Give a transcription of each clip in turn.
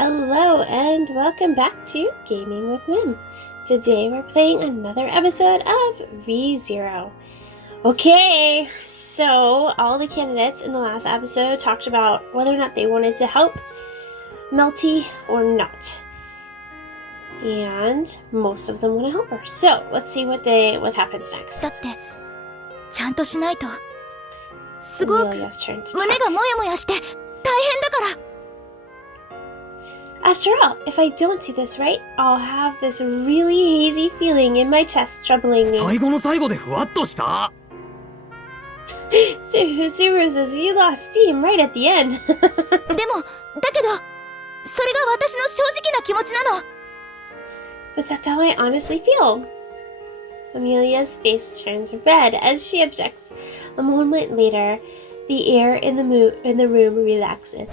Hello and welcome back to Gaming with Mim. Today we're playing another episode of ReZero. Okay, so all the candidates in the last episode talked about whether or not they wanted to help Melty or not. And most of them want to help her. So let's see what happens next. だってちゃんとしないとすごく Amelia's turn to 胸 talk. がモヤモヤして大変だから After all, if I don't do this right, I'll have this really hazy feeling in my chest troubling me. 最後の最後でふわっとした。Subaru says you lost steam right at the end. でもだけどそれが私の正直な気持ちなの But that's how I honestly feel. Amelia's face turns red as she objects. A moment later, the air in the room relaxes.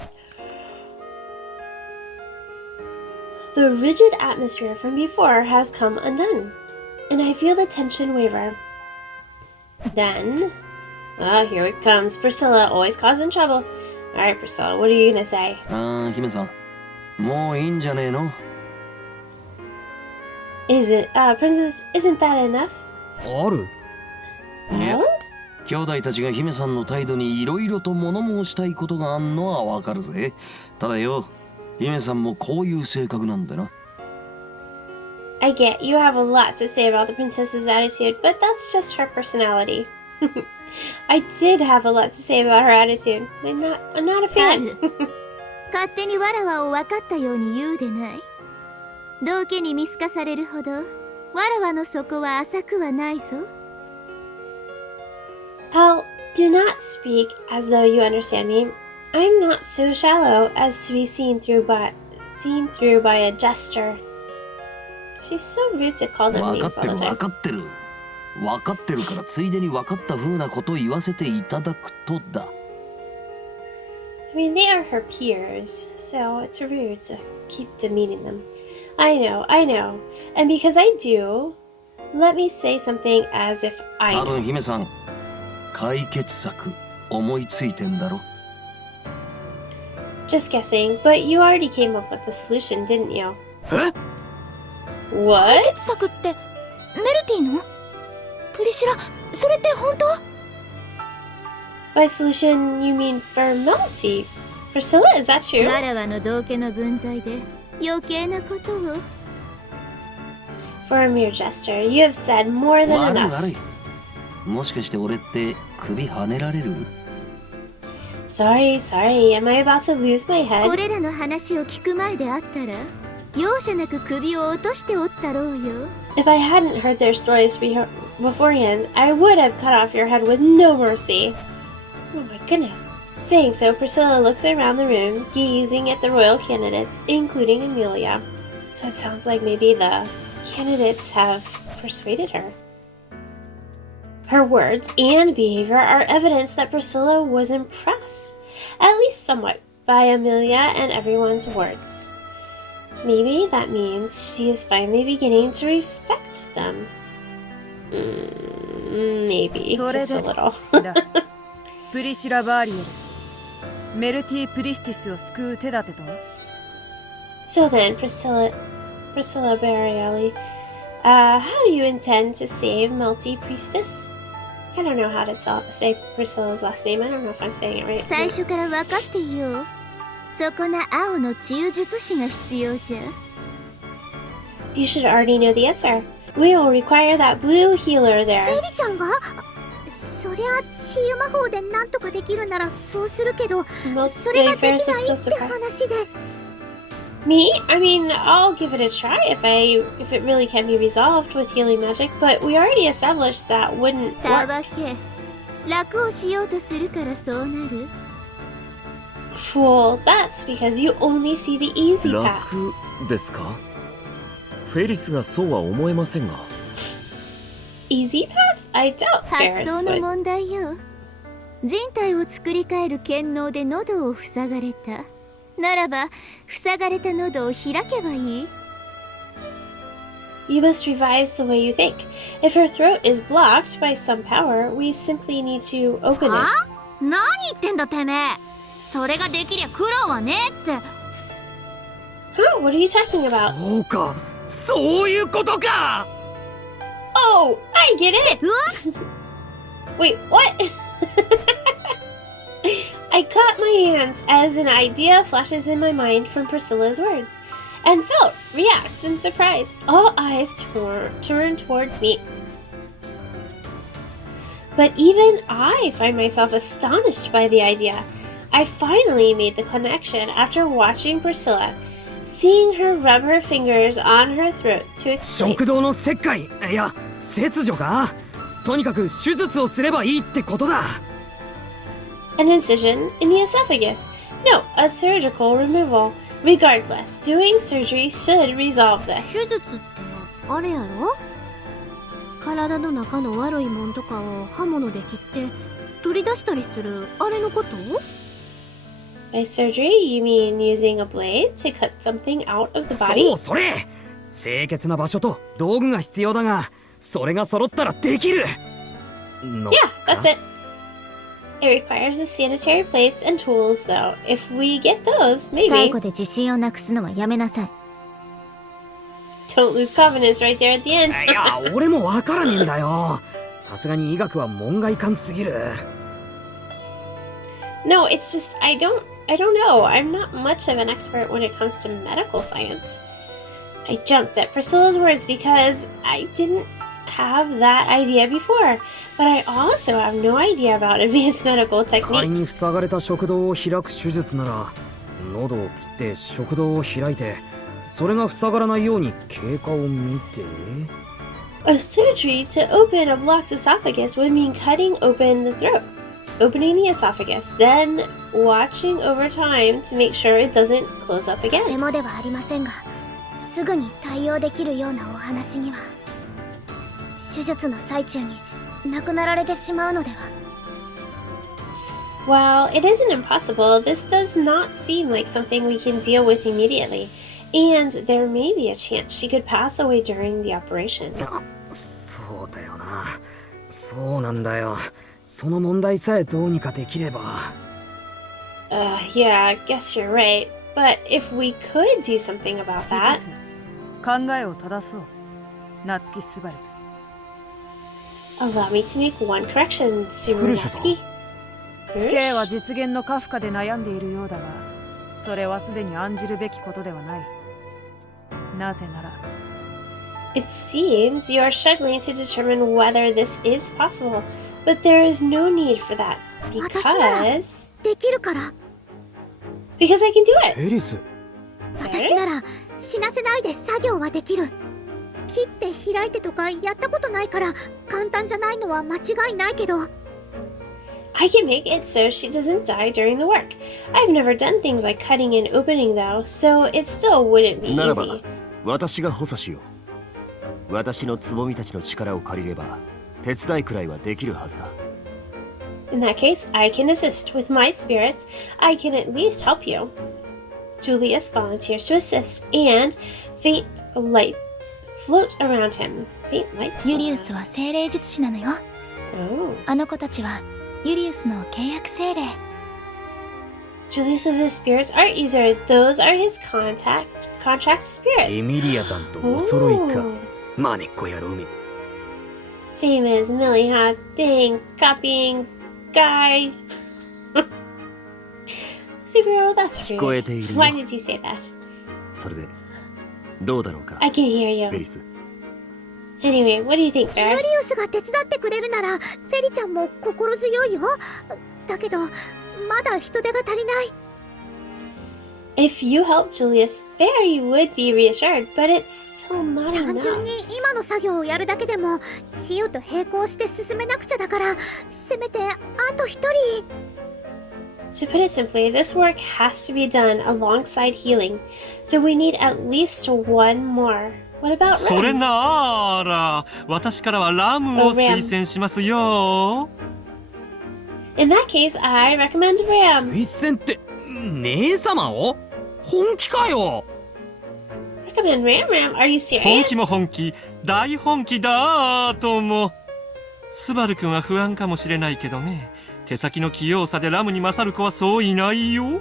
The rigid atmosphere from before has come undone, and I feel the tension waver. Then, here it comes. Priscilla, always causing trouble. Alright, Priscilla, what are you gonna say? 姫さん、もういいんじゃねえの? Princess, isn't that enough? ある。いや、兄弟たちが姫さんの態度にいろいろと物申したいことがあんのはわかるぜ。ただよ、姫さんもこういう性格なんだな。I get you have a lot to say about the princess's attitude, but that's just her personality. I did have a lot to say about her attitude. I'm not a fan. 勝手にわらわを分かったように言うでない道家に見透かされるほどわらわの底は浅くはないぞ Al, do not speak as though you understand me. I'm not so shallow as to be seen through by a gesture. She's so rude to call them 分か names ってる all the 分 time. かってる。分かってるからついでに分かった風なこと言わせていただくとだ。I mean, they are her peers, so it's rude to keep demeaning them. I know. And because I do, let me say something as if I 多 know. 分姫さん、解決策思いついてんだろ。Just guessing, but you already came up with the solution, didn't you? え What? 解決策ってメルティのプリシラそれって本当 By solution, you mean for Melty? Priscilla, is that true? わらわの道家の分際で余計なことを For a mere gesture, you have said more than 悪い enough. 悪い。もしかして俺って首跳ねられる? Sorry. Am I about to lose my こ head? れらの話を聞く前であったら容赦なく首を落としておったろうよ If I hadn't heard their stories beforehand, I would have cut off your head with no mercy. Oh my goodness. Saying so, Priscilla looks around the room, gazing at the royal candidates, including Amelia. So it sounds like maybe the candidates have persuaded her. Her words and behavior are evidence that Priscilla was impressed, at least somewhat, by Amelia and everyone's words. Maybe that means she is finally beginning to respect them. Maybe, just a little. プリシラ・バーリエルメルティ・プリスティスを救う手立てとは So then, Priscilla Barrielli, how do you intend to save Melty Priestess? I don't know how to say Priscilla's last name. I don't know if I'm saying it right. 最初から分かっていようそこな青の治癒術師が必要じゃ You should already know the answer. We will require that blue healer there. エリちゃんがそりゃ治癒魔法でなんとかできるならそうするけど Melty それができない Fair's って so surprised. 話で Me? I mean, I'll give it a try if it really can be resolved with healing magic, but we already established that wouldn't た work. わけ楽をしようとするからそうなる Fool, that's because you only see the easy path. 楽ですか？フェリスがそうは思えませんが。Easy path? I doubt 発 Ferris 想の would. 問題よ人体を作り変える剣能で喉を塞がれたならば塞がれた喉を開けばいい You must revise the way you think. If her throat is blocked by some power, we simply need to open it. 何言ってんだてめえそれができりゃ苦労はねえって Huh? What are you talking about? そうか、そういうことか。 Oh, I get it! Wait, what? I clap my hands as an idea flashes in my mind from Priscilla's words, and Felt reacts in surprise. All eyes turn towards me. But even I find myself astonished by the idea. I finally made the connection after watching Priscilla, seeing her rub her fingers on her throat to explain. 食道の切開、いや切除か。とにかく手術をすればいいってことだ。 An incision in the esophagus. No, a surgical removal. Regardless, doing surgery should resolve 手 this. 術ってあれやろ？体の中の悪いもんとかを刃物で切って取り出したりするあれのこと？ By surgery, you mean using a blade to cut something out of the そ body? うそれ。清潔な場所と道具が必要だが、それが揃ったらできる。の Yeah, that's it. It requires a sanitary place and tools, though. If we get those, 最 maybe. 後で自信をなくすのはやめなさい。 Don't lose confidence right there at the end. いや、俺もわからねえんだよ。さすがに医学は門外漢すぎる。 No, it's just I don't know. I'm not much of an expert when it comes to medical science. I jumped at Priscilla's words because I didn't have that idea before, but I also have no idea about advanced medical 仮に techniques. 塞がれた食道を開く手術なら、喉を切って食道を開いて、それが塞がらないように経過を見て。 A surgery to open a blocked esophagus would mean cutting open the throat, opening the esophagus, then watching over time to make sure it doesn't close up で again. もではありませんが、すぐに対応できるようなお話には、手術の最中に亡くなられてしまうのでは。 While it isn't impossible, this does not seem like something we can deal with immediately, and there may be a chance she could pass away during the operation. そうだよな。そうなんだよ。その問題さえどうにかできれば。 Yeah, I guess you're right. But if we could do something about 一 that, つ考えを正そう。夏木すばる。 allow me to make one correction, Surunatsky. K は実現のカフカで悩んでいるようだが、それはすでに案じるべきことではない。なぜなら、 It seems you are struggling to determine whether this is possible, but there is no need for that 私なら because できるから。 I can do it. エリス、私なら死なせないで作業はできる。切って開いてとかやったことないから簡単じゃないのは間違いないけど。 I can make it so she doesn't die during the work. I've never done things like cutting and opening though, so it still wouldn't be ならば easy. 私が補佐しよう。私のつぼみたちの力を借りれば手伝いくらいはできるはずだ。 In that case, I can assist. With my spirits, I can at least help you. Julius volunteers to assist, and faint lights float around him. Faint lights. ユリウスは精霊術師なのよ。 Oh. あの子たちはユリウスの契約精霊。 Julius is a spirits art user. Those are his contract エ spirits. ミリアタンとお揃いか。 Ooh. マネっこ野郎め。 Same as Millie, huh? Dang, copying guy. Superhero, that's 聞こ rude. えているよ。 Why did you say that? それでどうだろうか I can hear ベ you. リス。 Anyway, what do you think, ユリ Ferris? ウスが手伝ってくれるならフェリちゃんも心強いよ。だけどまだ人手が足りない。 If you help Julius, Barry would be reassured, but it's still not 単純 enough. に今の作業をやるだけでも治癒と並行して進めなくちゃだから、せめてあと一人。 To put it simply, this work has to be done alongside healing, so we need at least one more. What about それ Ram? なら私からはラムを推薦しますよ。 In that case, I recommend Ram. 推薦って姉様を？本気かよ。 Recommend Ram? Are you 本 serious? 気も本気、大本気だとも。スバル君は不安かもしれないけどね。手先の器用さでラムに勝る子はそういないよ。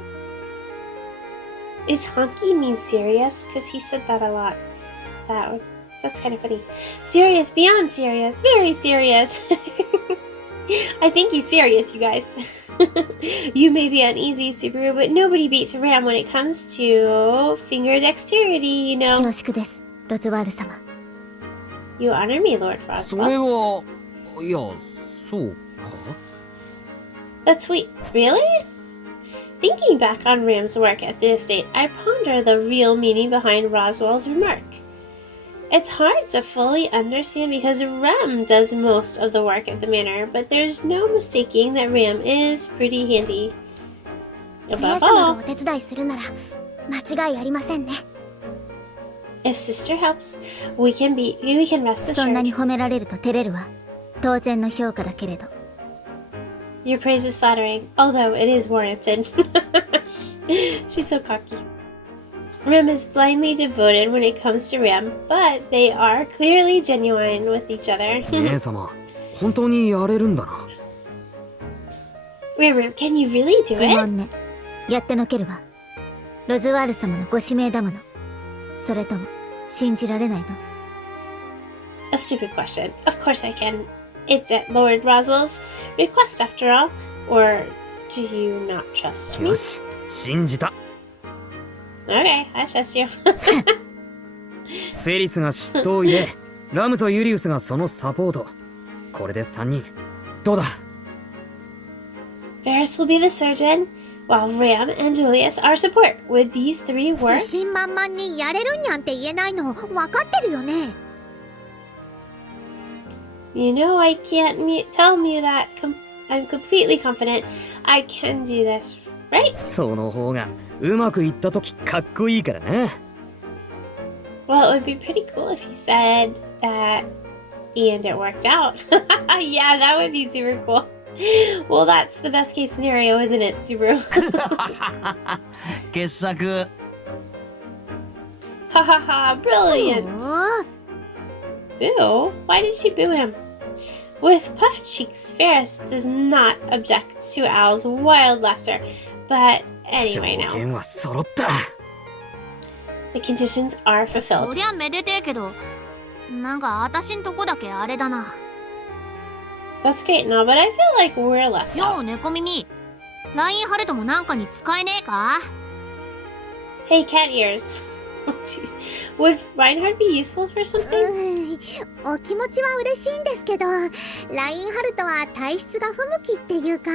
Is honky mean serious? Because he said that a lot. That's kind of funny. Serious, beyond serious, very serious. I think he's serious, you guys. You may be uneasy, Subaru, but nobody beats Ram when it comes to finger dexterity, you know. 恐縮です、ロズワール様。 You honor me, Lord それ Roswell. はいやそうか That's sweet. Really? Thinking back on Ram's work at the estate, I ponder the real meaning behind Roswell's remark. It's hard to fully understand because Ram does most of the work at the manor, but there's no mistaking that Ram is pretty handy. レイ Above 様が all, お手伝いするなら間違いありませんね。 if sister helps, we can rest そんな assured. に褒められると照れるわ。当然の評価だけれど。 Your praise is flattering, although it is warranted. She's so cocky. Ram is blindly devoted when it comes to Ram, but they are clearly genuine with each other. 姉様本当にやれるんだな Ram, can you really do 不 it? 問ね。やってのけるわ。ロズワール様のご指名だもの。それとも信じられないの？ A stupid question. Of course I can. It's at Lord Roswell's request after all. Or do you not trust me? よし信じた Okay, I trust you. フェリスが執刀医でラムとユリウスがそのサポートこれで3人どうだ Varys will be the surgeon, while Ram and Julius are support. Would these three 自 work? 信満々にやれるにゃんって言えないの分かってるよね。 You know I can't tell you that. I'm completely confident I can do this, right? その方がうまくいった時かっこいいからな Well, it would be pretty cool if you said that and it worked out. Yeah, that would be super cool. Well, that's the best case scenario, isn't it, Subaru? 傑作 Ha ha ha, brilliant. おー Boo? Why did she boo him? With puffed cheeks, Ferris does not object to Al's wild laughter. But 条 anyway, now 件は揃った the conditions are そ fulfilled. りゃめでてえけどなんかあたしんとこだけあれだな。 That's great and all, but I feel like we're left よ out. う猫耳ラインハルトもなんかに使えねえか？ Hey, cat ears. Oh, jeez. Would Reinhard be useful for something? お気持ちは嬉しいんですけどラインハルトは体質が不向きっていうか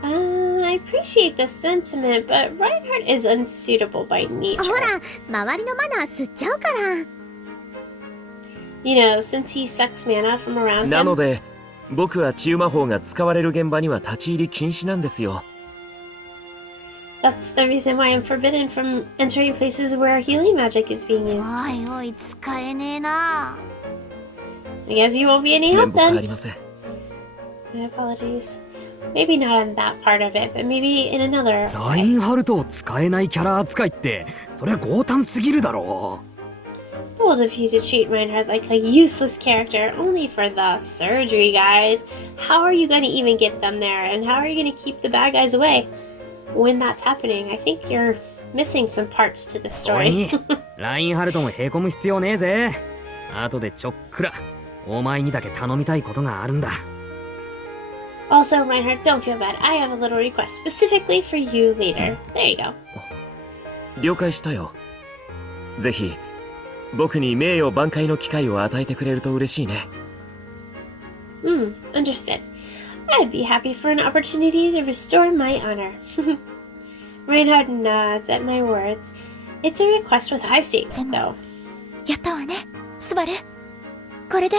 I appreciate the sentiment, but Reinhardt is unsuitable by nature. ほら周りのマナー吸っちゃうから。 You know, since he sucks mana from around な him. ので僕は治癒魔法が使われる現場には立ち入り禁止なんですよ。 That's the reason why I'm forbidden from entering places where healing magic is being used. おいおい使えねえな。 I guess you won't be any 面 help 目あ then. りません。 My apologies. Maybe not on that part of it, but maybe in another. ラインハルトを使えないキャラ扱いってそりゃ強胆すぎるだろ Bold of you to treat Reinhardt like a useless character only for the surgery, guys. How are you going to even get them there? And how are you going to keep the bad guys away when that's happening? I think you're missing some parts to the それ story. にラインハルトもへこむ必要ねえぜ後でちょっくらお前にだけ頼みたいことがあるんだ Also, Reinhardt, don't feel bad. I have a little request specifically for you later. There you go. 了解したよ。ぜひ僕に名誉挽回の機会を与えてくれると嬉しいね。Understood. I'd be happy for an opportunity to restore my honor. Reinhardt nods at my words. It's a request with high stakes, though. やったわね、スバル。これで。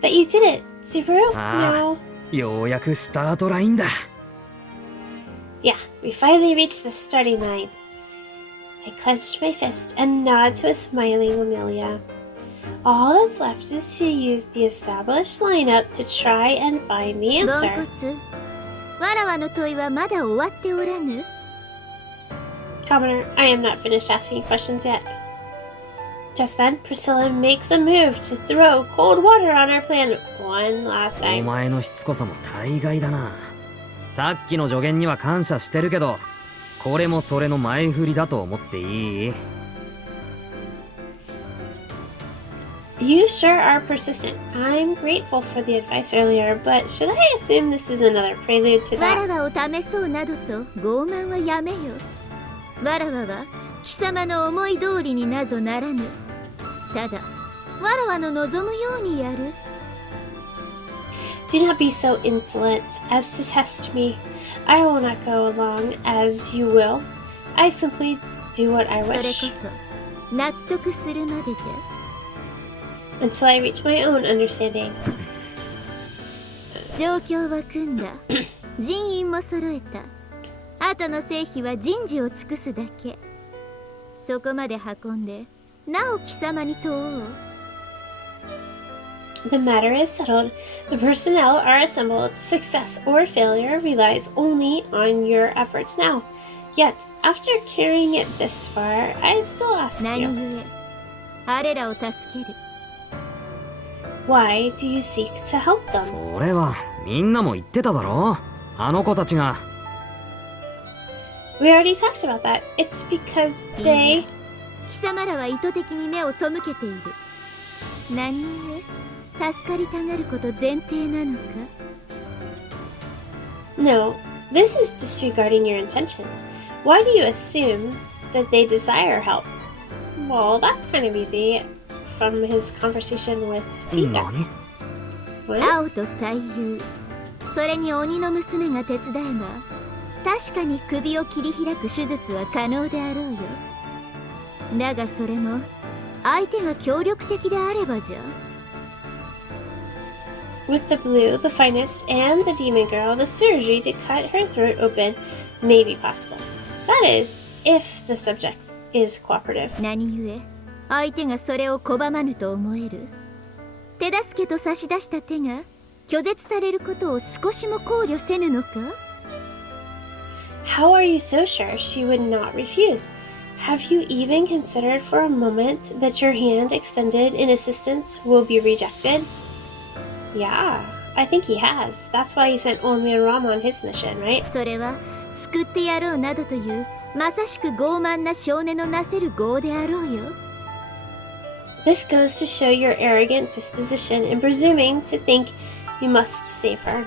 But you did it, Subaru. Ah. No. ようやくスタートラインだ Yeah, we finally reached the starting line. I clenched my fist and nod to a smiling Amelia. All that's left is to use the established lineup to try and find the 洞 answer. 窟。わらわの問いはまだ終わっておらぬ。 Commoner, I am not finished asking questions yet. Just then, Priscilla makes a move to throw cold water on our plan one last お time. 前のしつこさも大概だなさっきの助言には感謝してるけどこれもそれの前振りだと思っていい？ You sure are persistent. I'm grateful for the advice earlier, but should I assume this is another prelude to わら that? わを試そうなどと傲慢はやめよ。わらわは貴様の思い通りになぞならぬ。ただわらわの望むようにやる。 Do not be so insolent as to test me. I will not go along as you will. I simply do what I それこ wish そ納得するまでじゃ。 until I reach my own understanding. 状況は組んだ。人員も揃えた。後の成否は人事を尽くすだけ。そこまで運んでなお貴様に問おう。 The matter is settled. The personnel are assembled. Success or failure relies only on your efforts now. Yet, after carrying it this far, I still ask 何 you, 故あれらを助ける。 why do you seek to help them? それはみんなも言ってただろ、あの子たちが。 We already talked about that. It's because いい they... な貴様らは意図的に目を背けている。何故助かりたがること前提なのか。 No, this is disregarding your intentions. Why do you assume that they desire help? Well, that's kind of easy from his conversation with Tika. 何？ What? 青と最優、それに鬼の娘が手伝えば確かに首を切り開く手術は可能であろうよ。だがそれも相手が協力的であればじゃ。 With the blue, the finest, and the demon girl, the surgery to cut her throat open may be possible. That is, if the subject is cooperative. 何故相手がそれを拒まぬと思える。手助けと差し出した手が拒絶されることを少しも考慮せぬのか。 How are you so sure she would not refuse? Have you even considered for a moment that your hand extended in assistance will be rejected? Yeah, I think he has. That's why he sent Only and Ram on his mission, right? それは救ってやろうなどというまさしく傲慢な少年のなせる業であろうよ。 This goes to show your arrogant disposition in presuming to think you must save her.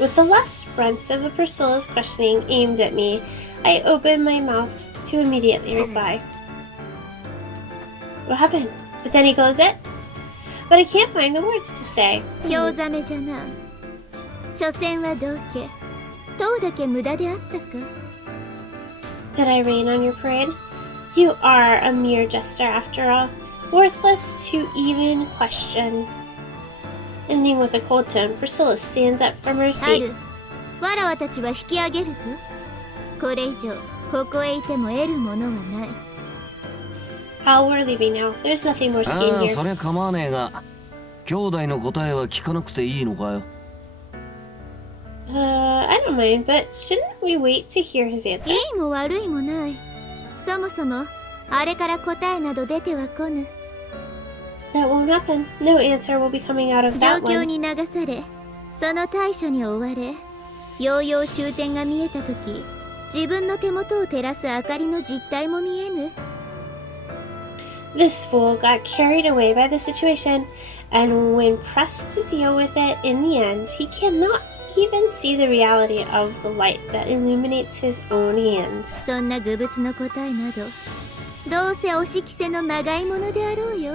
With the last brunt of the Priscilla's questioning aimed at me, I opened my mouth to immediately reply. What happened? Botanical it? But I can't find the words to say. 興ざめじゃな。所詮は道家。どうだけ無駄であったか。 Did I rain on your parade? You are a mere jester after all, worthless to even question. Ending with a cold tone, Priscilla stands up from her あ seat. る。わらわたちは引き上げるぞ。これ以上ここへいても得るものはない。 Al, we're leaving now. There's nothing more to gain ああ、 here. そりゃ構わねえが、兄弟の答えは聞かなくていいのかよ。I don't mind, but shouldn't we wait to hear his answer? いいも悪いもない。そもそもあれから答えなど出てはこぬ。 That won't happen. No answer will be coming out of 状 that 況 one. に流され、その対処に追われ、ようよう終点が見えたとき、自分の手元を照らす明かりの実態も見えぬ。 This fool got carried away by the situation, and when pressed to deal with it in the end, he cannot even see the reality of the light that illuminates his own hand. そんな愚物の答えなど、どうせおし着せのまがいものであろうよ。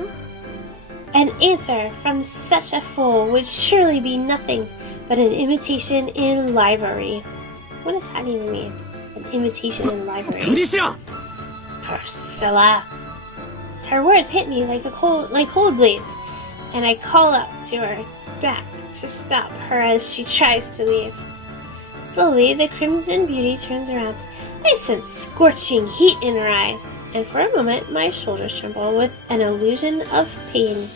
An answer from such a fool would surely be nothing but an imitation in library. What does that even mean? An imitation in プ library. リシラ！ Priscilla. Her words hit me like cold blades, and I call out to her back to stop her as she tries to leave. Slowly, the crimson beauty turns around. I sense scorching heat in her eyes, and for a moment, my shoulders tremble with an illusion of pain.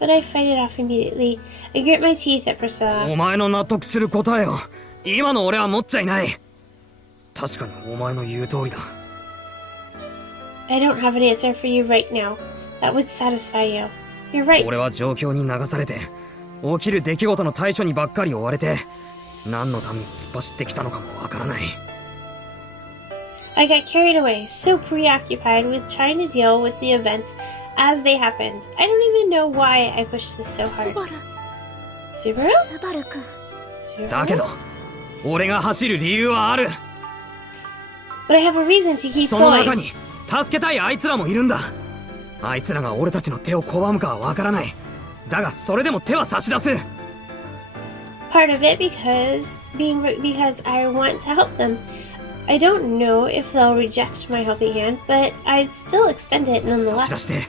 But I fight it off immediately. I grit my teeth at Priscilla. お前の納得する答えを今の俺は持っちゃいない。確かにお前の言う通りだ。 I don't have an answer for you right now. That would satisfy you. You're right. 俺は状況に流されて起きる出来事の対処にばっかり追われて何のために突っ走ってきたのかもわからない。 I got carried away, so preoccupied with trying to deal with the events as they happened. I don't even know why I pushed this so ス hard. バル Subaru? スバル君 Subaru? だけど俺が走る理由はある。 But I have a reason to keep その中 going. に助けたいあいつらもいるんだ。あいつらが俺たちの手を拒むかはわからない。だがそれでも手は差し出す。 Part of it because I want to help them. I don't know if they'll reject my helping hand, but I'd still extend it 差し出 nonetheless. して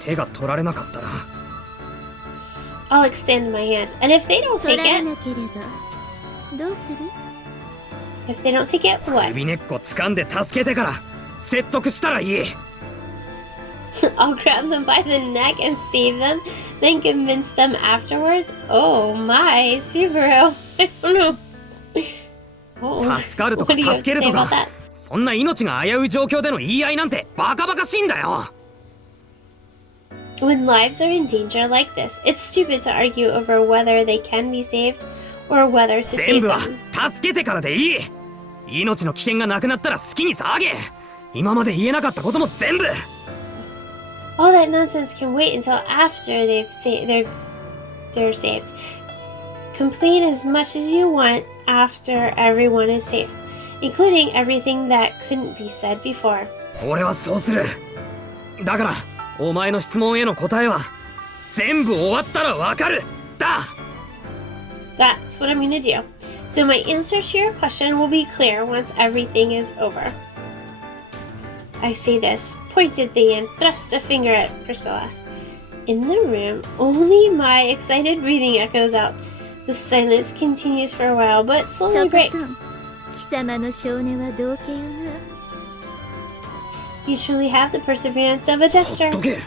手が取られなかったら I'll extend my hand, and if they don't 取 take られ it, なければどうする？ if they don't take it, what? 首根っこ掴んで助けてから説得したらいい。 I'll grab them by the neck and save them, then convince them afterwards. Oh my, Subaru! I don't know. Oh, 助かると what か do you have 助け to る say と about か that? そんな命が危うい状況での言い合いなんてバカバカしいんだよ。 When lives are in danger like this, it's stupid to argue over whether they can be saved or whether to 全 save 部は them. 助けてからでいい。命の危険がなくなったら好きに騒げ。今まで言えなかったことも全部。 All that nonsense can wait until after they're saved. Complain as much as you want after everyone is safe, including everything that couldn't be said before. 俺はそうする。だからお前の質問への答えは全部終わったらわかるだ。 That's what I'm gonna do. So my answer to your question will be clear once everything is over. I say this pointedly and thrust a finger at Priscilla. In the room, only my excited breathing echoes out. The silence continues for a while, but と slowly ことん breaks. 貴様の少年は道化よな。 You truly have the perseverance of a ほ jester. っとけ。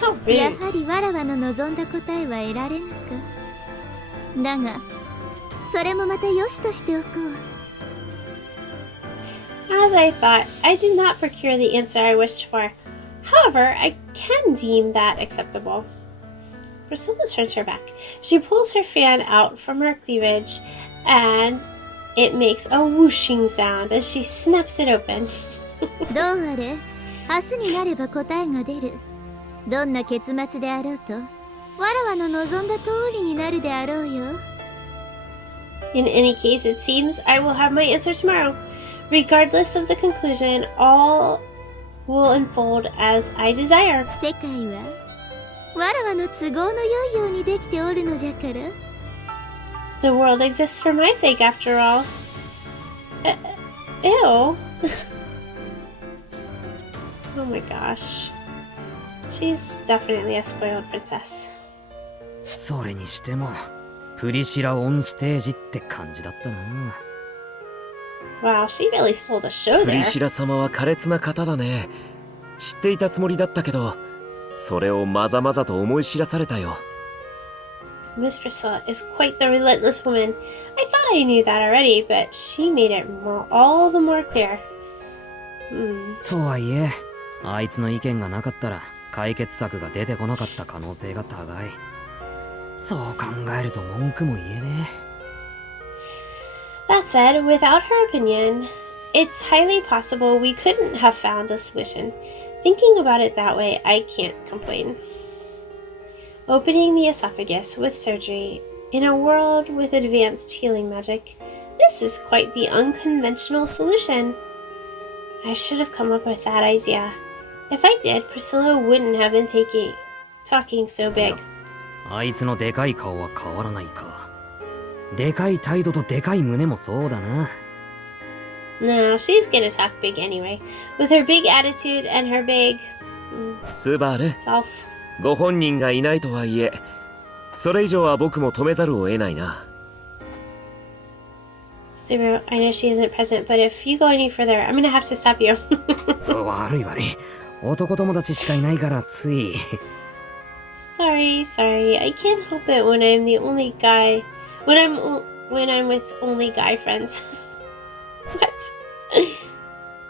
How や rude. はりわらわの望んだ答えは得られぬか。だがそれもまたよしとしておこう。 As I thought, I did not procure the answer I wished for. However, I can deem that acceptable. Priscilla turns her back. She pulls her fan out from her cleavage, and it makes a whooshing sound as she snaps it open. どうあれ明日になれば答えが出る。どんな結末であろうとわらわの望んだ通りになるであろうよ。 In any case, it seems I will have my answer tomorrow. Regardless of the conclusion, all will unfold as I desire. 世界はわらわの都合の良いようにできておるのじゃから。 The world exists for my sake, after all. Ew. Oh my gosh. She's definitely a spoiled princess. それにしてもプリシラオンステージって感じだったな。 Wow, she really stole the show プリ there. シラ様は苛烈な方だね。知っていたつもりだったけどそれをまざまざと思い知らされたよ。 Miss Priscilla is quite the relentless woman. I thought I knew that already, but she made it all the more clear. とはいえあいつの意見がなかったら解決策が出てこなかった可能性が高い。そう考えると文句も言えね That said, without her opinion, it's highly possible we couldn't have found a solution. Thinking about it that way, I can't complain. Opening the esophagus with surgery in a world with advanced healing magic, this is quite the unconventional solution. I should have come up with that idea. If I did, Priscilla wouldn't have been talking so big. あいつのでかい顔は変わらないか。でかい態度とでかい胸もそうだな。 No, she's gonna talk big anyway. With her big attitude and her big スバル self. ご本人がいないとはいえそれ以上は僕も止めざるを得ないな。 Subaru, I know she isn't present, but if you go any further, I'm gonna have to stop you. 悪い悪い。男友達しかいないからつい。Sorry. I can't help it when I'm the only guy. When I'm with only guy friends. What?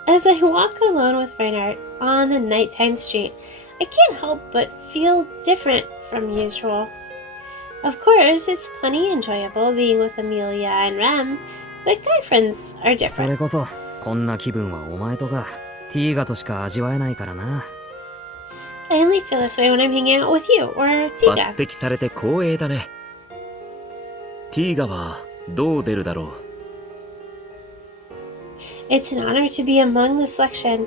As I walk alone with Reinhardt on the nighttime street, I can't help but feel different from usual. Of course, it's plenty enjoyable being with Amelia and Rem, but guy friends are それ different. こそこんな気分はお前とかティーガとしか味わえないからな。 I only feel this way when I'm hanging out with you or 抜 Tiga. 擢されて光栄だね。ティーガはどう出るだろう。 It's an honor to be among the selection.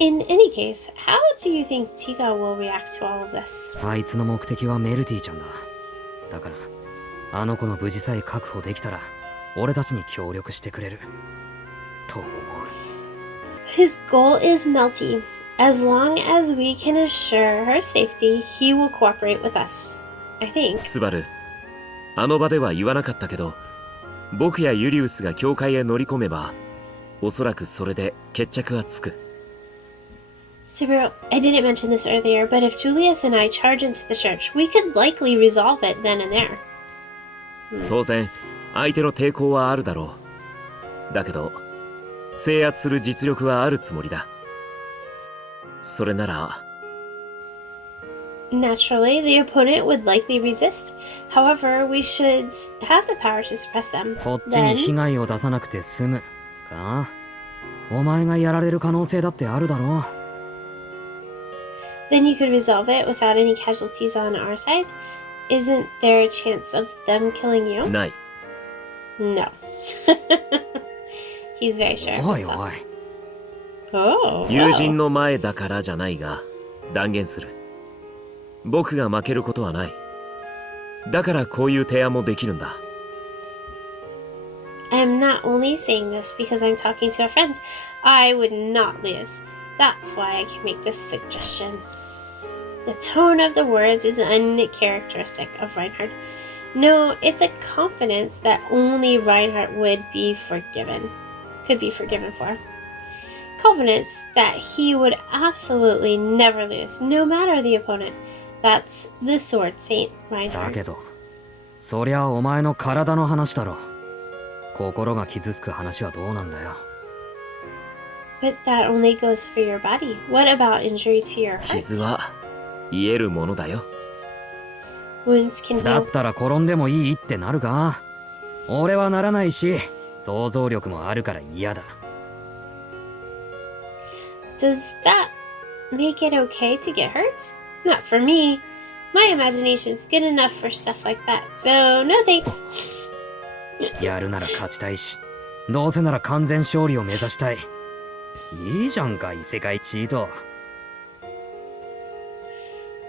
In any case, how do you think Tiga will react to all of this? あいつの目的はメルティちゃんだ。だからあの子の無事さえ確保できたら俺たちに協力してくれると思う。 His goal is Melty. As long as we can assure her safety, he will cooperate with us. I think. スバル、あの場では言わなかったけど、僕やユリウスが教会へ乗り込めば、おそらくそれで決着がつく。 Subaru, I didn't mention this earlier, but if Julius and I charge into the church, we could likely resolve it then and there. 当然、相手の抵抗はあるだろう。だけど、制圧する実力はあるつもりだ。それなら、 Naturally, the opponent would likely resist. However, we should have the power to suppress them. こっちに被 Then, 害を出さなくて済むか。お前がやられる可能性だってあるだろう。 then you could resolve it without any casualties on our side. Isn't there a chance of them killing you? ない。 No. He's very sure of おい himself. おい。 Oh. 友人の前だからじゃないが、断言する。僕が負けることはない。だからこういう提案もできるんだ。 I'm not only saying this because I'm talking to a friend. I would not lose. That's why I can make this suggestion. The tone of the words is uncharacteristic of Reinhard. No, it's a confidence that only Reinhard would be forgiven. Could be forgiven for. Confidence that he would absolutely never lose, no matter the opponent. That's the Sword Saint だ Reinhard. けどそりゃお前の体の話だろ。心が傷つく話はどうなんだよ。 But that only goes for your body. What about injury to your 傷 heart? は癒えるものだよ。 Wounds can だ heal. ったら転んでもいいってなるか。俺はならないし想像力もあるから嫌だ。 Does that make it okay to get hurt? Not for me. My imagination's good enough for stuff like that, so no thanks. やるなら勝ちたいしどうせなら完全勝利を目指したい。いいじゃんか異世界チート。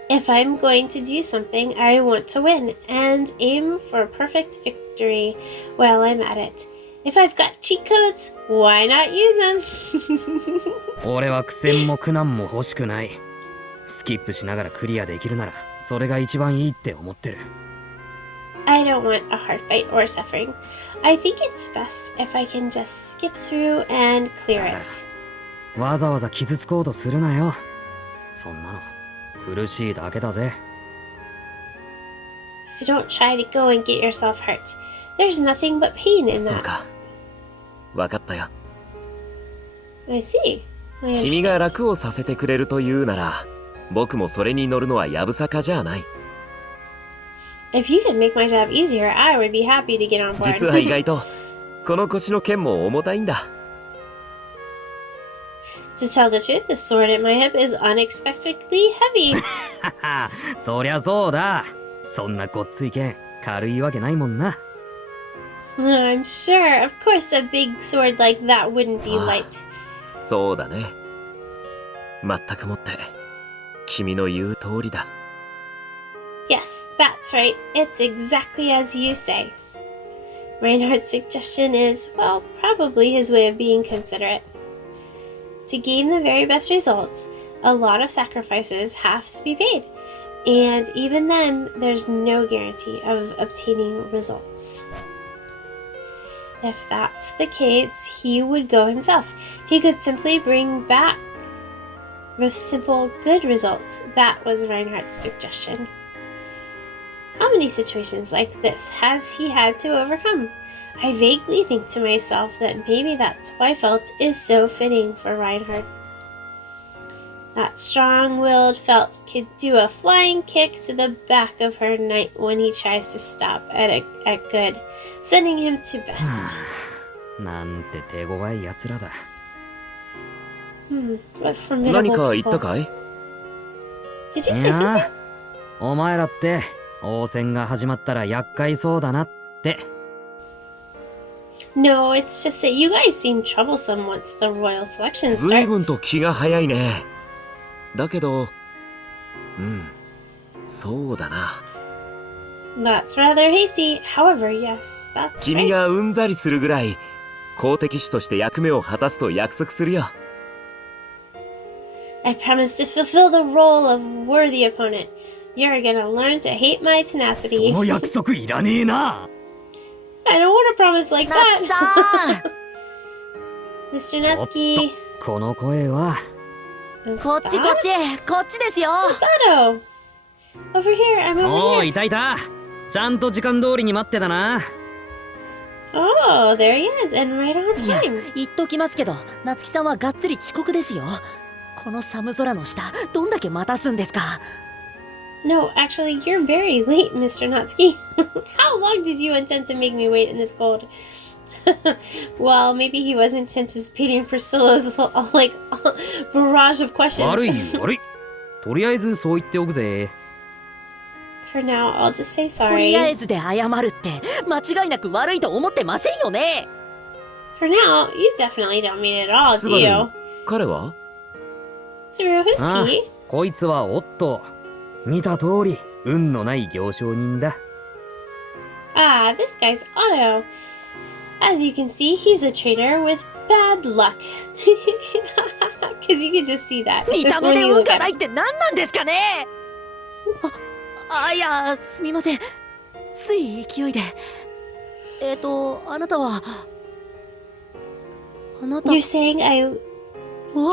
If I'm going to do something, I want to win and aim for perfect victory while I'm at it. If I've got cheat codes, why not use them? 俺は苦戦も苦難も欲しくない。スキップしながらクリアできるならそれが一番いいって思ってる。 I don't want a hard fight or suffering. I think it's best if I can just skip through and clear it. わざわざ傷つこうとするなよ。そんなの苦しいだけだぜ。 So don't try to go and get yourself hurt. There's nothing but pain in そう that. か。わかったよ。 I see. I 君が understand. 楽をさせてくれるというなら、僕もそれに乗るのはやぶさかじゃない。 If you could make my job easier, I would be happy to get on board. 実は意外と、この腰の剣も重たいんだ。To tell the truth, the sword at my hip is unexpectedly heavy. そりゃそうだ。そんなごっつい剣軽いわけないもんな。 I'm sure. Of course, a big sword like that wouldn't be light. そうだね。まったくもって、君の言う通りだ。 Yes, that's right. It's exactly as you say. Reinhardt's suggestion is, well, probably his way of being considerate. To gain the very best results, a lot of sacrifices have to be paid. And even then, there's no guarantee of obtaining results. If that's the case, he would go himself. He could simply bring back the simple good result. That was Reinhardt's suggestion. How many situations like this has he had to overcome? I vaguely think to myself that maybe that's why Felt is so fitting for Reinhardt. That strong-willed felt could do a flying kick to the back of her knight when he tries to stop at good, sending him to best. なんて手強い奴らだ。What formidable 何か言った people. かい？ Did you い say や something? お前らって応戦が始まったら厄介そうだなって。No, it's just that you guys seem troublesome once the royal selection 随分と starts. 気が早いね。だけど、そうだな。That's rather hasty. However, yes, that's 君 right. がうんざりするぐらい公的士として役目を果たすと約束するよ。I promise to fulfill the role of worthy opponent. You're gonna learn to hate my そ tenacity. の約束いらねえな。I don't want to promise like 夏希 that. さん Mr. Natsuki. この声は。 Is こっち that- こっちこっちですよ。 Sato. Over here, I'm お over ー、 here. いたいた。ちゃんと時間通りに待ってたな。 Oh, there he is, and right on いや time. 言っときますけど、夏希さんはがっつり遅刻ですよ。この寒空の下どんだけ待たすんですか。 No, actually, you're very late, Mr. Natsuki. How long did you intend to make me wait in this cold? Well, maybe he wasn't anticipating Priscilla's like barrage of questions. 悪い悪い。とりあえずそう言っておくぜ。For now, I'll just say とりあ sorry. えずで謝るって間違いなく悪いと思ってませんよね。 For now, you definitely don't mean it at all, ス do バル you? 彼は？ Suru, who's ああ he? こいつはオット。見た通り運のない行商人だ。 Ah, this guy's Otto. As you can see, he's a traitor with bad luck. Because you can just see that. 見た目 when で you 運 look が at ない him. って何なんですかね。いやすみません。つい勢いで。あなたはあなた You're saying I わ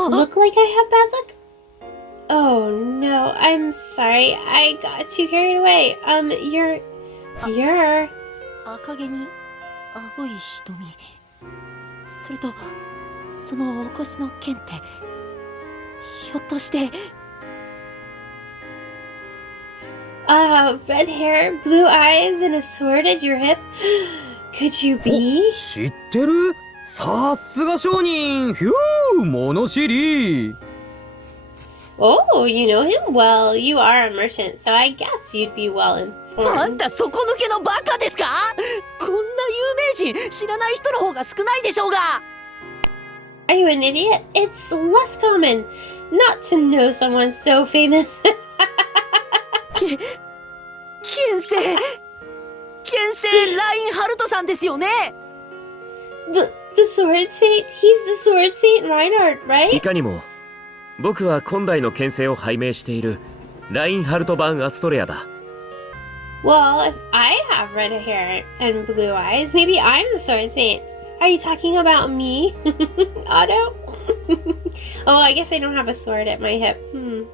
look like I have bad luck? Oh no, I'm sorry. I got too carried away. You're 赤毛に青い瞳、それとそのお腰の剣ってひょっとして。 red hair, blue eyes, and a sword at your hip. Could you be? 知ってる？さすが商人。ひゅー、物知り。 Oh, you know him well. You are a merchant, so I guess you'd be well あん informed. た底抜けのバカですか。こんな有名人知らない人の方が少ないでしょうが。 Are you an idiot? It's less common not to know someone so famous. 剣聖ラインハルトさんですよね。 the sword saint? He's the sword saint Reinhardt, い right? かにも僕は今代の権勢を拝命しているラインハルト・バン・アストレアだ。 Well, if I have red hair and blue eyes, maybe I'm the sword saint. Are you talking about me, Otto? Oh, I guess I don't have a sword at my hip.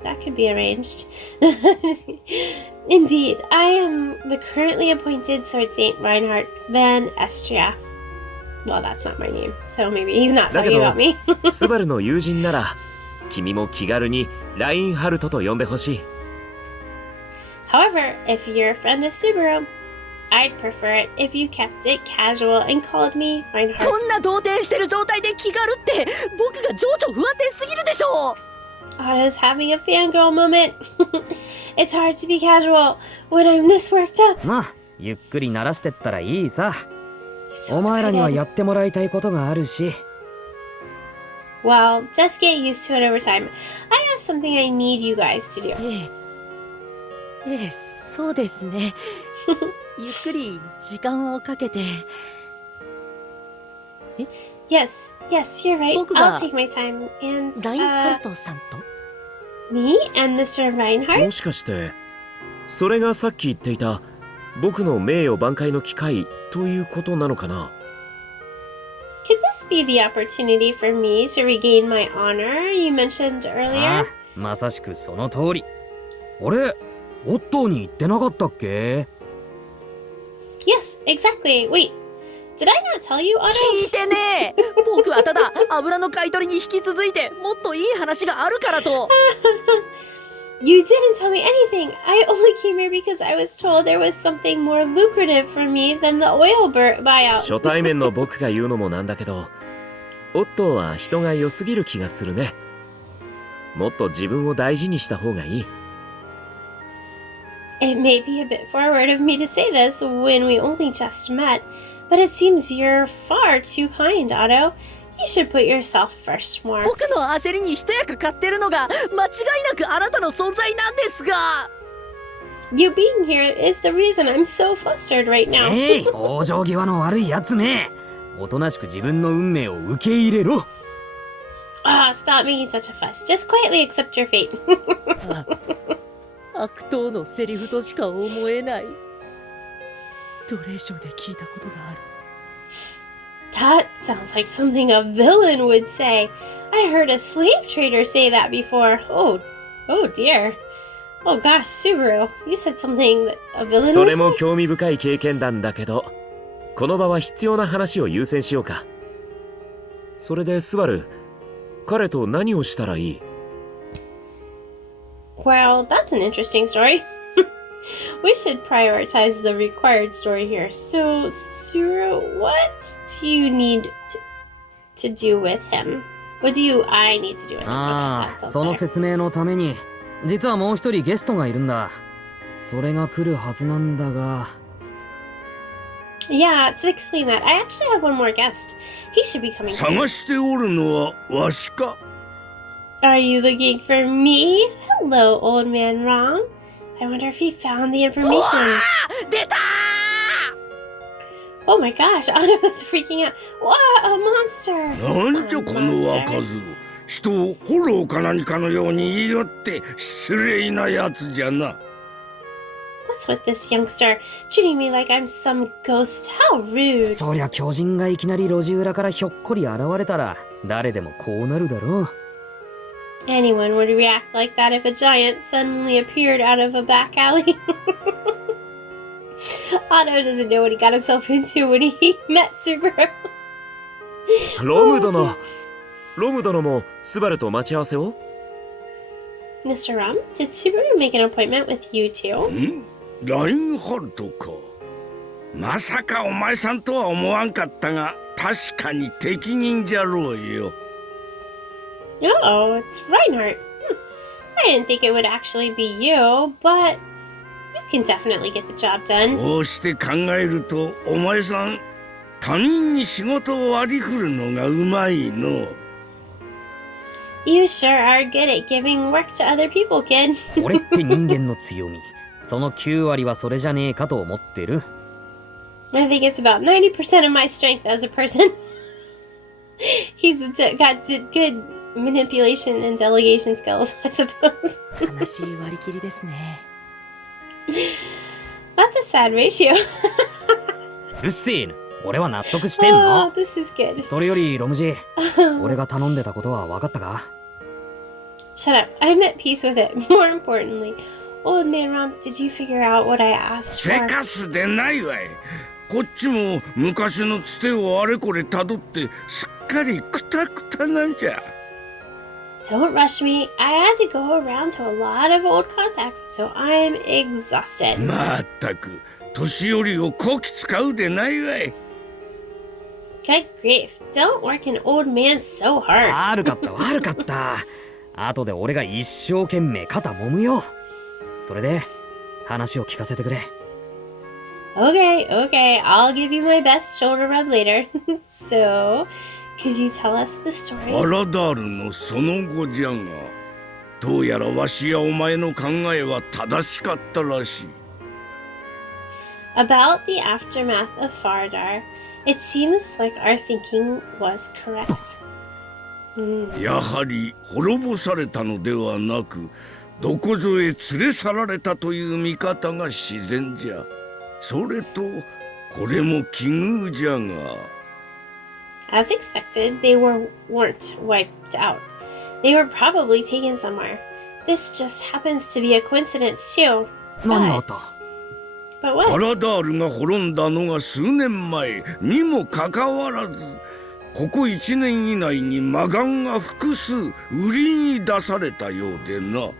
That could be arranged. Indeed, I am the currently appointed sword saint Reinhardt van Estria. Well, that's not my name, so maybe he's not だけ talking ど about me. スバルの友人なら君も気軽にラインハルトと呼んでほしい。 However, if you're a friend of Subaru, I'd prefer it if you kept it casual and called me こ Reinhardt. んな動転してる状態で気軽って僕が情緒不安定すぎるでしょう。 Otto's having a fangirl moment. It's hard to be casual when I'm this worked up. まあゆっくり慣らしてったらいいさ。 He's so お前らには excited. やってもらいたいことがあるし。 Well, just get used to it over time. I have something I need you guys to do. そうですね。ゆっくり時間をかけて。 Yes, you're right. 僕が I'll take my time. And ラインハルトさんと me and Mr. Reinhardt? もしかしてそれがさっき言っていた僕の名誉挽回の機会ということなのかな。 Could this be the opportunity for me to regain my honor you mentioned あ earlier? あ、まさしくその通り。あれ、オットーに言ってなかったっけ？ Yes, exactly. Wait, Did I not tell you, Otto? 聞いてねえ。僕はただ油の買い取りに引き続いてもっといい話があるからと。You didn't tell me anything. I only came here because I was told there was something more lucrative for me than the oil buyout. 初対面の僕が言うのもなんだけど、オットーは人が良すぎる気がするね。もっと自分を大事にした方がいい。It may be a bit forward of me to say this when we only just met, but it seems you're far too kind, Otto. You should put yourself first more. 僕の焦りに一役買ってるのが間違いなくあなたの存在なんですが。You being here is the reason I'm so flustered right now. 往生際の悪いやつめ。おとなしく自分の運命を受け入れろ。Stop making such a fuss. Just quietly accept your fate. 悪党のセリフとしか思えない。奴隷商で聞いたことがある。That sounds like something a villain would say. I heard a slave trader say that before. Oh dear. Oh gosh, Subaru, you said something that a villain そ would れも say? 興味深い経験談だけど、この場は必要な話を優先しようか。それでスバル、彼と何をしたらいい？ Well, that's an interesting story. We should prioritize the required story here. So, Suru, what do you need to do with him? What do I need to do with him? あ Okay, あ、 that sounds その better. 説明のために実はもう一人ゲストがいるんだ。それが来るはずなんだが。 Yeah, to explain that, I actually have one more guest. He should be coming soon. 探しておるのはわしか？ Are you looking for me? Hello, old man Rom. I wonder if he found the information. 出た Oh my gosh, Otto was freaking out. Wow, a monster! なんじゃこの若造。人をフォローか何かのように言いよって失礼なやつじゃな。What's with this youngster? Treating me like I'm some ghost. How rude. そりゃ巨人がいきなり路地裏からひょっこり現れたら誰でもこうなるだろう。 Anyone would react like that if a giant suddenly appeared out of a back alley. Otto doesn't know what he got himself into when he met Subaru. ロム殿もスバルと待ち合わせを？ Mr. Rum, did Subaru make an appointment with you too? ラインハルトか。まさかお前さんとは思わんかったが、確かに適任じゃろうよ。Oh, it's Reinhardt. I didn't think it would actually be you, but you can definitely get the job done. こうして考えると、お前さん、他人に仕事を割り振るのがうまいの。You sure are good at giving work to other people, kid. 俺って人間の強み。その9割はそれじゃねえかと思ってる。I think it's about 90% of my strength as a person. He's got good manipulation and delegation skills, I suppose. 悲しい割り切りですね。 That's a sad ratio. うっせえぬ。俺は納得してんの。 Oh, this is good. それよりロムジ、俺が頼んでたことは分かったか？ Shut up. I'm at peace with it. More importantly, old man Rom, did you figure out what I asked せ for? かすでないわい。こっちも昔のつてをあれこれたどってすっかりクタクタなんじゃ。 Don't rush me. I had to go around to a lot of old contacts, so I'm exhausted. まったく年寄りをこき使うでないわい。 Good grief. Don't work an old man so hard. 悪かった悪かった。後で俺が一生懸命肩揉むよ。それで話を聞かせてくれ。 Okay. I'll give you my best shoulder rub later. So, could you tell us the ア story? ラダールのその後じゃが、どうやらわしやお前の考えは正しかったらしい。 About the aftermath of Fardar, it seems like our thinking was correct. やはり滅ぼされたのではなく、どこぞへ連れ去られたという見方が自然じゃ。それとこれも奇遇じゃが。 As expected, they weren't wiped out. They were probably taken somewhere. This just happens to be a coincidence too. 何があった？ But ハ what? ラダールが滅んだのが数年前にもかかわらず、ここ1年以内に魔眼が複数売りに出されたようでな。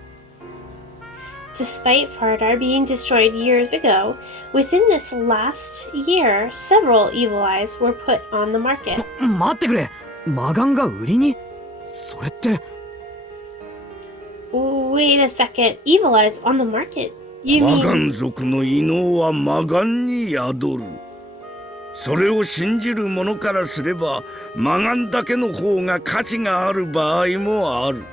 Despite Fardar being destroyed years ago, within this last year, several evil eyes were put on the market. 待ってくれ、魔眼が売りに？それって。Wait a second, evil eyes on the market? You 魔 mean 眼族の異能は魔眼に宿る。それを信じる者からすれば魔眼だけの方が価値がある場合もある。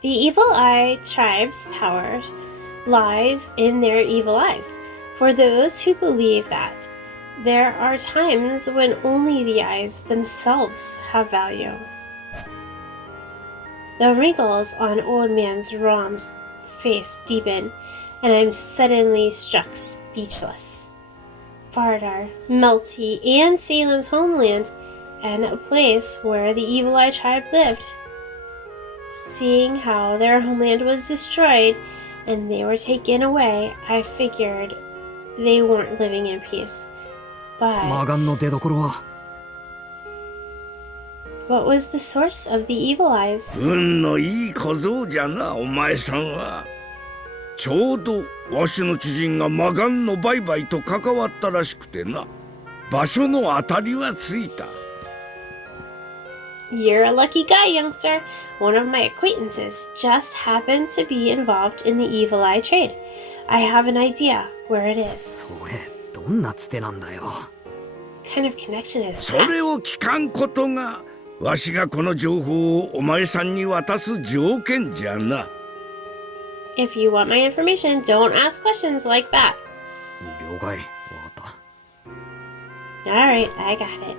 the evil eye tribe's power lies in their evil eyes? For those who believe that, there are times when only the eyes themselves have value. The wrinkles on Old Man Ram's face deepen, and I'm suddenly struck speechless. Fardar, Melty, and Salem's homeland, and a place where the Evil Eye tribe lived. Seeing how their homeland was destroyed and they were taken away, I figured they weren't living in peace. 魔 But 眼の出所は？ what was the source of the evil eyes? 運のいい小僧じゃな、お前さんは。ちょうどわしの知人が魔眼の売買と関わったらしくてな。場所の当たりはついた。You're a lucky guy, youngster. One of my acquaintances just happened to be involved in the evil eye trade. I have an idea where it is. それどんなつてなんだよ。What kind of connection is それ that? を聞かんことがわしがこの情報をお前さんに渡す条件じゃな。If you want my information, don't ask questions like that. 了解、わかった。Alright, I got it.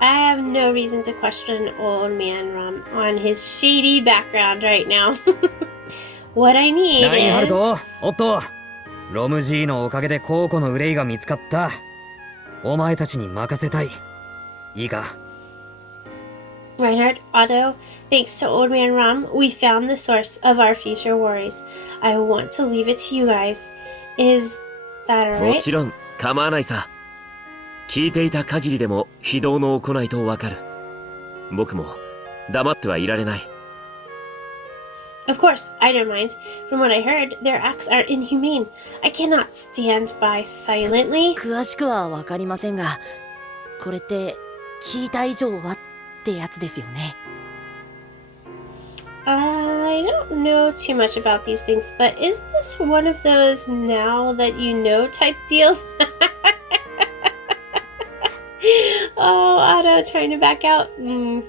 I have no reason to question Old Man Rum on his shady background right now. What I need ラインハル is... ト、おっと、ロム G のおかげで高庫の憂いが見つかった。お前たちに任せたい。いいか？ Reinhard, Otto, thanks to Old Man Rum, we found the source of our future worries. I want to leave it to you guys. Is that も alright? ちろん構わないさ。聞いていた限りでも非道の行いとわかる。僕も黙ってはいられない。Of course, I don't mind. From what I heard, their acts are inhumane. I cannot stand by silently. 詳しくはわかりませんが、これって聞いた以上はってやつですよね。I don't know too much about these things, but is this one of those now that you know type deals? Oh, Otto trying to back out?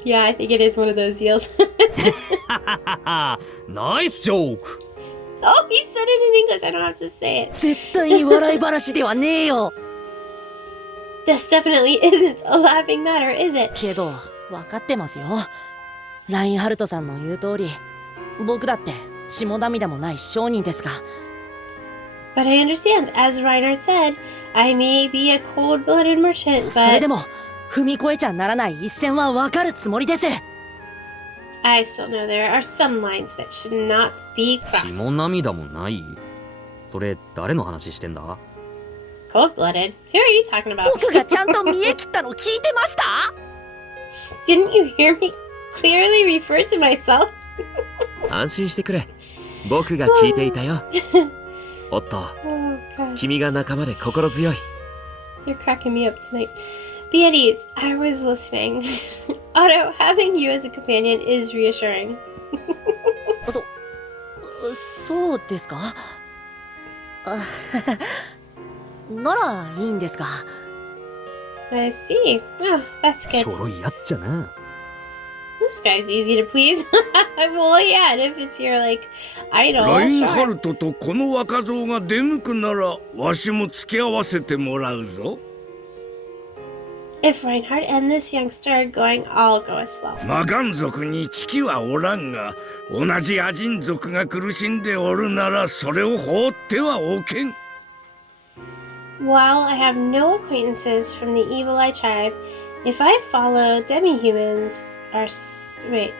Yeah, I think it is one of those deals. ナイスジョーク。 Oh, he said it in English. I don't have to say it. 絶対に笑い話ではねえよ。This definitely isn't a laughing matter, is it? けど分かってますよ。ラインハルトさんの言う通り、僕だって下涙もない商人ですが。But I understand, as Reinhard said, I may be a cold-blooded merchant, それで but も踏み越えちゃならない一線は分かるつもりです。 I still know there are some lines that should not be 血 crossed. も涙もない？それ誰の話してんだ？ Cold-blooded? Who are you talking about? 僕がちゃんと見え切ったの聞いてました？ Didn't you hear me clearly refer to myself? 安心してくれ。僕が聞いていたよ。おっと、 Oh, gosh. 君が仲間で心強い。 You're cracking me up tonight. Be at ease. I was listening. Otto, having you as a companion is reassuring. そうですか？あならいいんですが。 I see. Oh, that's ち good. ょろいやっちゃな。 This guy's easy to please. Well, yeah, and if it's your, like, idol, ラインハ sure. ルトとこの若造が出向くならわしも付き合わせてもらうぞ。 If Reinhardt and this youngster are going, I'll go as well. 魔眼族に知己はおらんが、同じアジン族が苦しんでおるならそれを放ってはおけん。 While I have no acquaintances from the Evil Eye tribe, if I follow demi-humans are... Wait.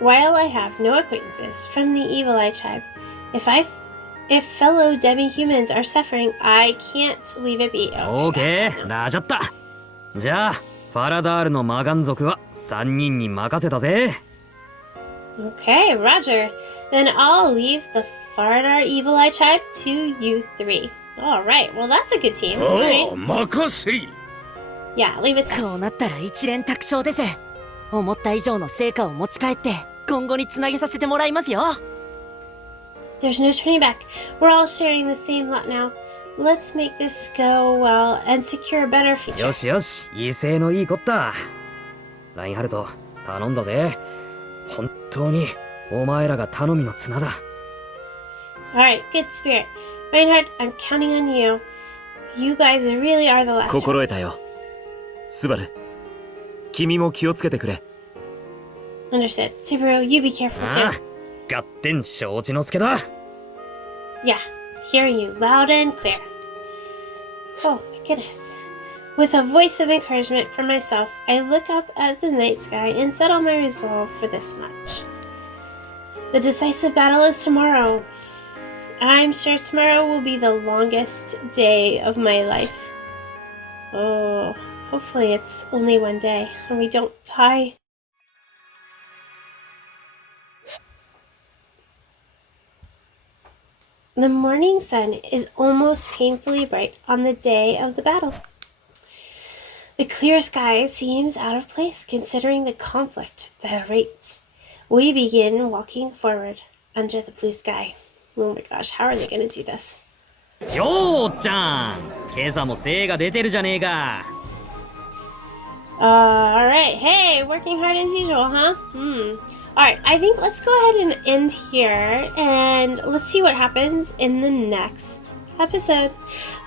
While I have no acquaintances from the Evil Eye tribe, if I If fellow demi-humans are suffering, I can't leave it be. OK、ラジャった。じゃあ、ファラダールの魔眼族は3人に任せたぜ。Okay, Roger. Then I'll leave the Faradar Evil Eye tribe to you three. Alright, well that's a good team. Right? 任せい。Yeah, leave it to こう us. なったら一連卓勝です。思った以上の成果を持ち帰って今後につなげさせてもらいますよ。There's no turning back. We're all sharing the same lot now. Let's make this go well and secure a better future. よしよし、威勢のいいこった。ラインハルト、頼んだぜ。本当にお前らが頼みの綱だ。Alright, good spirit. Reinhardt, I'm counting on you. You guys really are the last. 心得たよ。スバル、君も気をつけてくれ。Understood. Subaru, you be careful ああ、 too. 合点承知の助だ。Yeah, hearing you loud and clear. Oh my goodness. With a voice of encouragement for myself, I look up at the night sky and settle my resolve for this much. The decisive battle is tomorrow. I'm sure tomorrow will be the longest day of my life. Oh, hopefully it's only one day and we don't die. The morning sun is almost painfully bright on the day of the battle. The clear sky seems out of place considering the conflict that awaits. We begin walking forward under the blue sky. Oh my gosh, how are they going to do this? ようちゃん、今朝も精が出てるじゃねえか。Alright, hey, working hard as usual, huh? Alright, I think let's go ahead and end here, and let's see what happens in the next episode.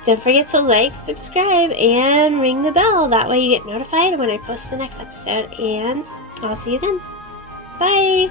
Don't forget to like, subscribe, and ring the bell. That way you get notified when I post the next episode, and I'll see you then. Bye!